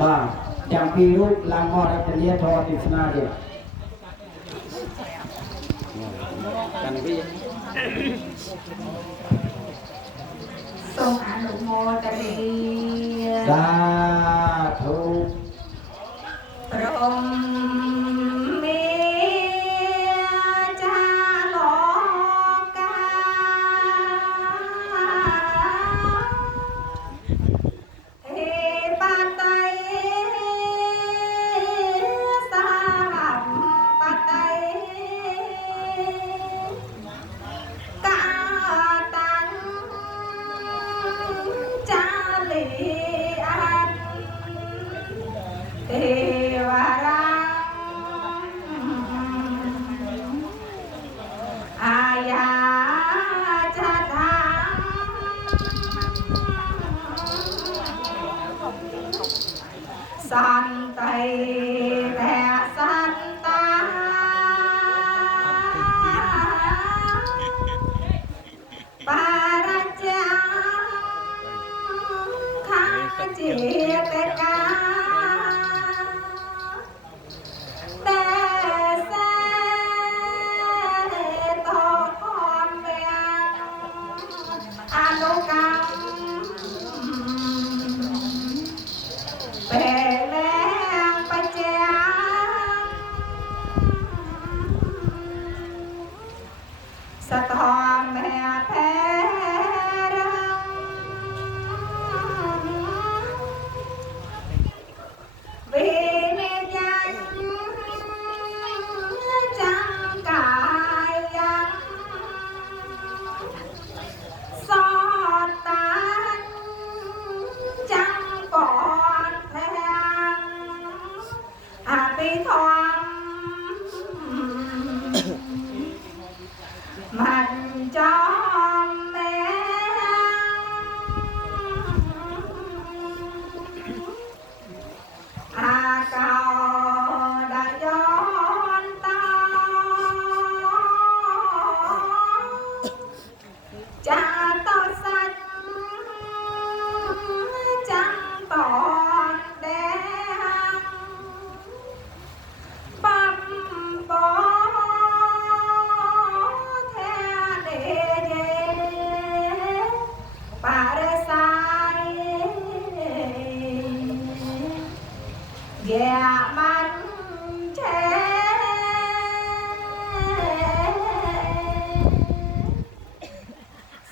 បាទទាំងពីររូបឡើងមករតនាធម៌ទេសនាទៀតកាន់ពីសូមអនុមោទនាសាធុព្រមមេចាលោកកាហេបតៃសាបតៃកាតាំងចាលីអានទេវរាអាយាចតាសន្តិភៈសន្តាបារជាខាជាតកាតែសេតធម្មអនុកម្មពេលបច្ចាសតធម្មភេរវិនិច្ឆ័យចាំកាយសតាចាំពនធាងអភិធម្មមិនចំមេអាកោដយន្តោចាតសច្ចចាំតនដែបំបោធានេយេបរិសាយយាមិនឆេ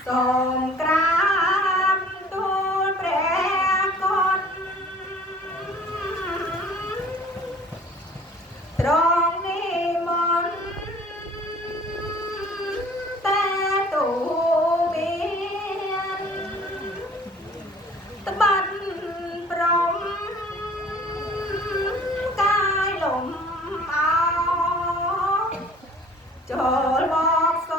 សូមក្រាបទូលព្រះគុណទ្រង់និមន្តតែទូមានត្បិតព្រមកាយលំអោចូលមកស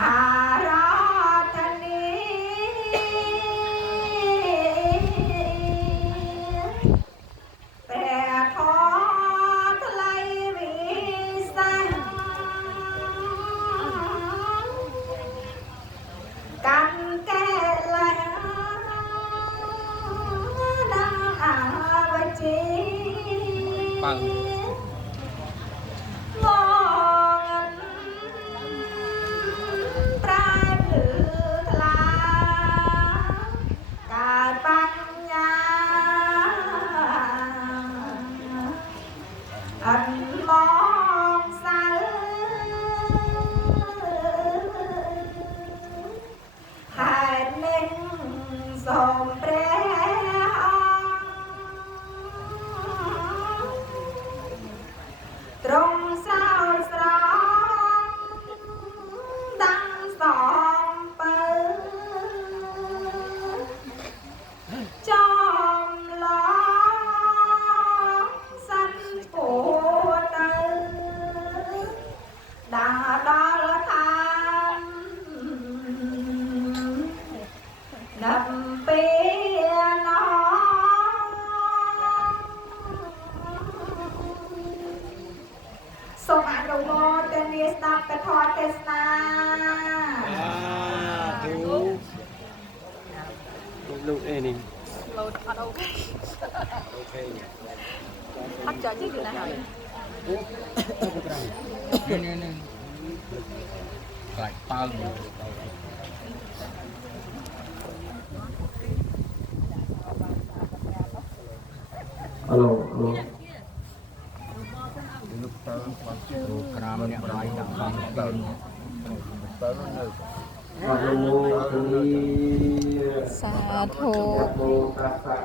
អារាធនីព្រះធម៌ថ្លៃវិសាខកាន់កែលែងដល់អាវជីបាំងងងប្រែភ្លឺថ្លាកើតបញ្ញាអត់មកសៅហេតុនេះសូមព្រះអង្គទ្រង់ស្រោចស្រង់ដាំងសំពៅចំឡងសិនពួរទៅដល់ដល់ឋាននឹកពីណោសូមអនុមោទនាស្ដាប់ពធទេសនាសាធុ ลูกเอ็นี่ โหลดอัดโอเคอัดจอดที่อยู่ไหนหรอ นี่กลายปัง ฮัลโหลฮัลโหล กรามเนี่ยร้อยดังฟังเดิน ฮัลโหล สาธุ โมตัสสะ